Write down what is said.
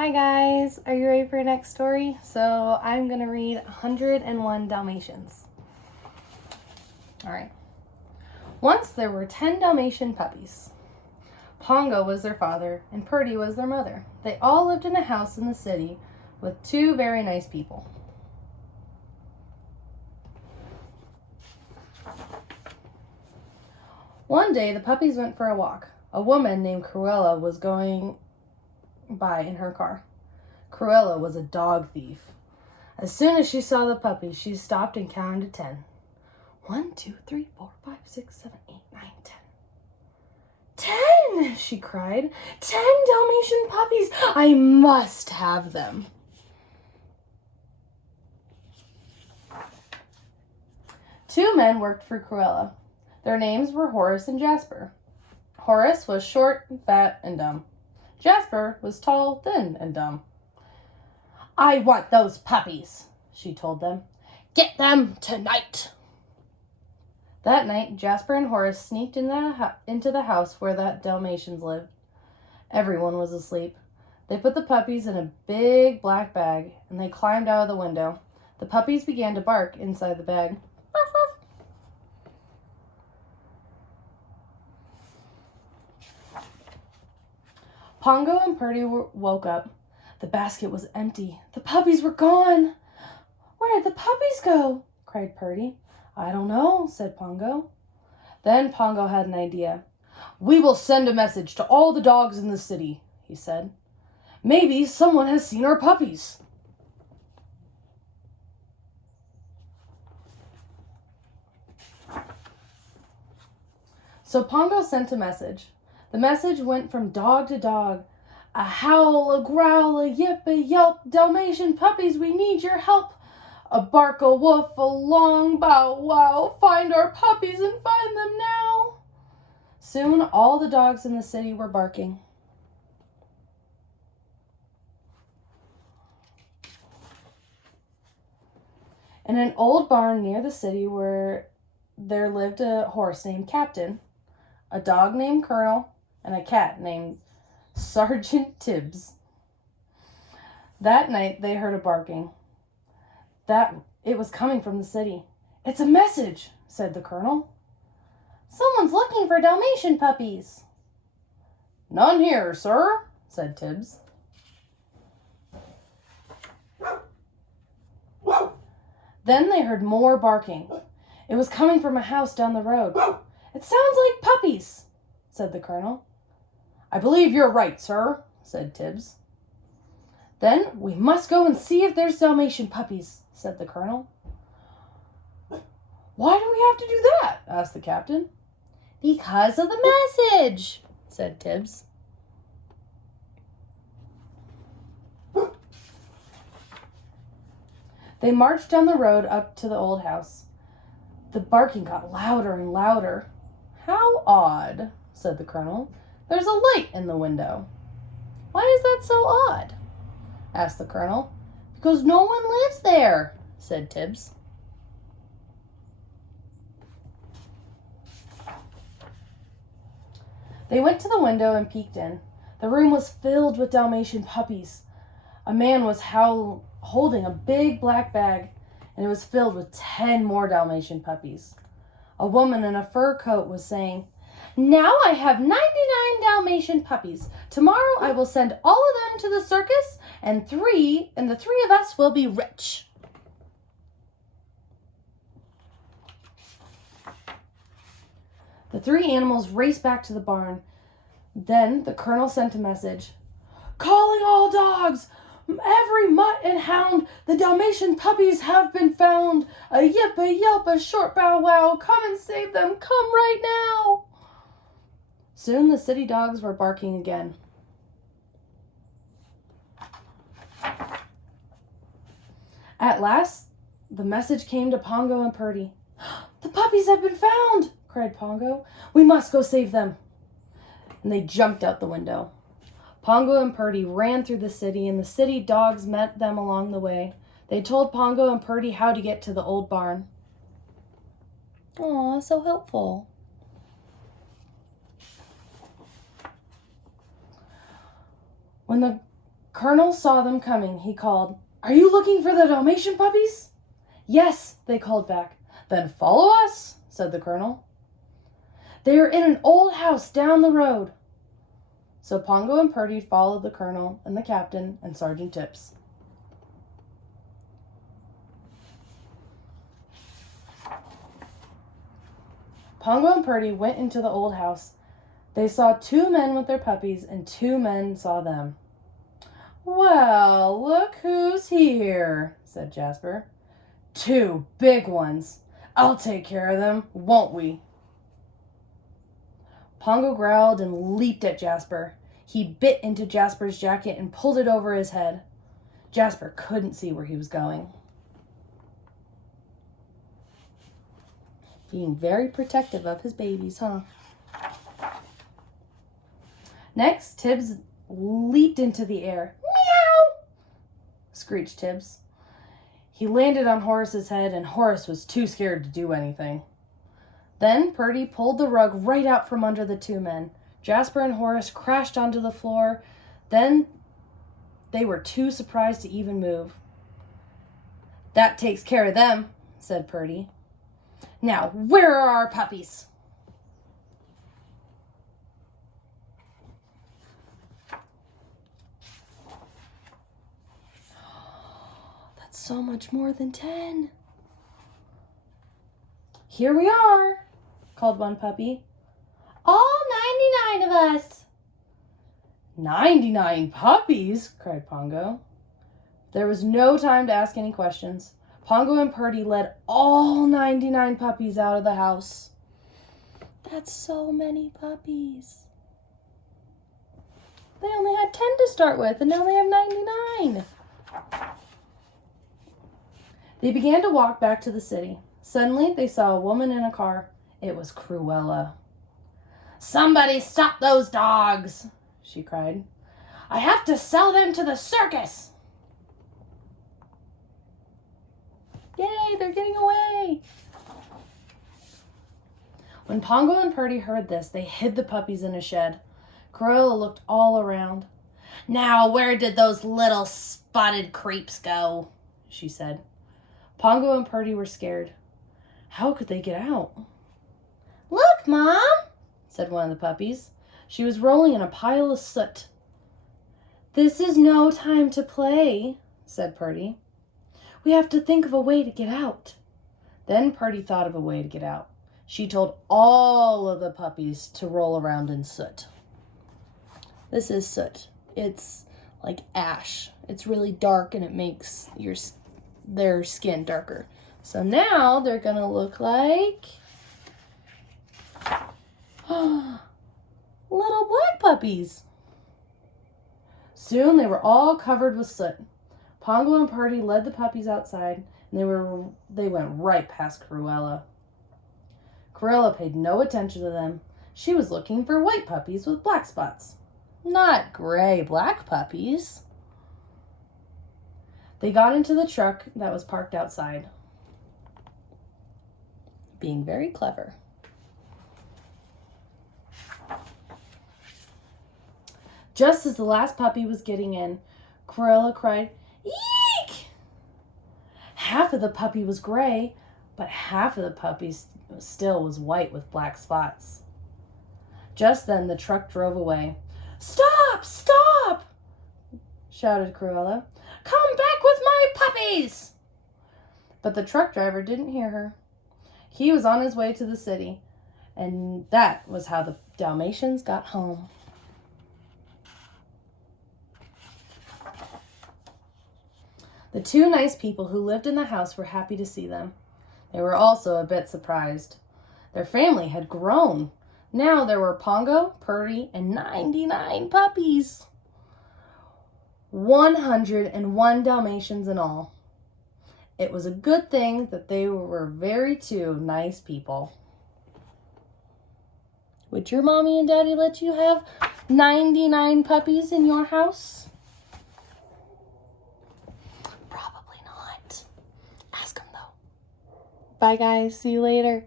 Hi guys, are you ready for your next story? So I'm going to read 101 Dalmatians. Alright. Once there were 10 Dalmatian puppies. Pongo was their father and Purdy was their mother. They all lived in a house in the city with two very nice people. One day the puppies went for a walk. A woman named Cruella was going by in her car. Cruella was a dog thief. As soon as she saw the puppies, she stopped and counted to 10. 1, 2, 3, 4, 5, 6, 7, 8, 9, 10. 10! She cried. 10 Dalmatian puppies! I must have them. Two men worked for Cruella. Their names were Horace and Jasper. Horace was short, fat, and dumb. Jasper was tall, thin, and dumb. I want those puppies, she told them. Get them tonight. That night, Jasper and Horace sneaked into the house where the Dalmatians lived. Everyone was asleep. They put the puppies in a big black bag, and they climbed out of the window. The puppies began to bark inside the bag. Pongo and Purdy woke up. The basket was empty. The puppies were gone. Where'd the puppies go? Cried Purdy. I don't know, said Pongo. Then Pongo had an idea. We will send a message to all the dogs in the city, he said. Maybe someone has seen our puppies. So Pongo sent a message. The message went from dog to dog. A howl, a growl, a yip, a yelp. Dalmatian puppies, we need your help. A bark, a woof, a long bow wow. Find our puppies and find them now. Soon all the dogs in the city were barking. In an old barn near the city where there lived a horse named Captain, a dog named Colonel, and a cat named Sergeant Tibbs. That night they heard a barking. It was coming from the city. It's a message, said the colonel. Someone's looking for Dalmatian puppies. None here, sir, said Tibbs. Then they heard more barking. It was coming from a house down the road. It sounds like puppies, said the colonel. I believe you're right, sir, said Tibbs. Then we must go and see if there's Dalmatian puppies, said the colonel. Why do we have to do that? Asked the captain. Because of the message, said Tibbs. They marched down the road up to the old house. The barking got louder and louder. How odd, said the colonel. There's a light in the window. Why is that so odd? Asked the colonel. Because no one lives there, said Tibbs. They went to the window and peeked in. The room was filled with Dalmatian puppies. A man was holding a big black bag, and it was filled with 10 more Dalmatian puppies. A woman in a fur coat was saying, Now I have 99 Dalmatian puppies. Tomorrow I will send all of them to the circus, and the three of us will be rich. The 3 animals raced back to the barn. Then the colonel sent a message. Calling all dogs! Every mutt and hound, the Dalmatian puppies have been found. A yip, a yelp, a short bow wow. Come and save them. Come right now. Soon the city dogs were barking again. At last, the message came to Pongo and Purdy. The puppies have been found, cried Pongo. We must go save them. And they jumped out the window. Pongo and Purdy ran through the city, and the city dogs met them along the way. They told Pongo and Purdy how to get to the old barn. Aw, so helpful. When the Colonel saw them coming. He called, "Are you looking for the Dalmatian puppies?" "Yes," they called back. "Then follow us," said the colonel. "They are in an old house down the road." So Pongo and Purdy followed the colonel and the captain and Sergeant Tips. Pongo and Purdy went into the old house. They saw 2 men with their puppies, and 2 men saw them. "Well, look who's here," said Jasper. "2 big ones. I'll take care of them, won't we?" Pongo growled and leaped at Jasper. He bit into Jasper's jacket and pulled it over his head. Jasper couldn't see where he was going. Being very protective of his babies, huh? Next, Tibbs leaped into the air. "Meow!" screeched Tibbs. He landed on Horace's head, and Horace was too scared to do anything. Then Purdy pulled the rug right out from under the 2 men. Jasper and Horace crashed onto the floor. Then they were too surprised to even move. "That takes care of them," said Purdy. "Now, where are our puppies?" That's so much more than 10. "Here we are," called one puppy. "All 99 of us." 99 puppies?" cried Pongo. There was no time to ask any questions. Pongo and Purdy led all 99 puppies out of the house. That's so many puppies. They only had 10 to start with, and now they have 99. They began to walk back to the city. Suddenly, they saw a woman in a car. It was Cruella. "Somebody stop those dogs!" she cried. "I have to sell them to the circus!" Yay, they're getting away! When Pongo and Purdy heard this, they hid the puppies in a shed. Cruella looked all around. "Now, where did those little spotted creeps go?" she said. Pongo and Purdy were scared. How could they get out? "Look, Mom," said one of the puppies. She was rolling in a pile of soot. "This is no time to play," said Purdy. "We have to think of a way to get out." Then Purdy thought of a way to get out. She told all of the puppies to roll around in soot. This is soot. It's like ash. It's really dark and it makes their skin darker. So now they're going to look like little black puppies. Soon they were all covered with soot. Pongo and Purdy led the puppies outside, and they went right past Cruella. Cruella paid no attention to them. She was looking for white puppies with black spots, not gray black puppies. They got into the truck that was parked outside, being very clever. Just as the last puppy was getting in, Cruella cried, "Eek!" Half of the puppy was gray, but half of the puppy still was white with black spots. Just then the truck drove away. "Stop! Stop!" shouted Cruella. "Come back with my puppies!" But the truck driver didn't hear her. He was on his way to the city, and that was how the Dalmatians got home. The 2 nice people who lived in the house were happy to see them. They were also a bit surprised. Their family had grown. Now there were Pongo, Purdy, and 99 puppies. 101 Dalmatians in all. It was a good thing that they were very 2 nice people. Would your mommy and daddy let you have 99 puppies in your house? Probably not. Ask them though. Bye guys. See you later.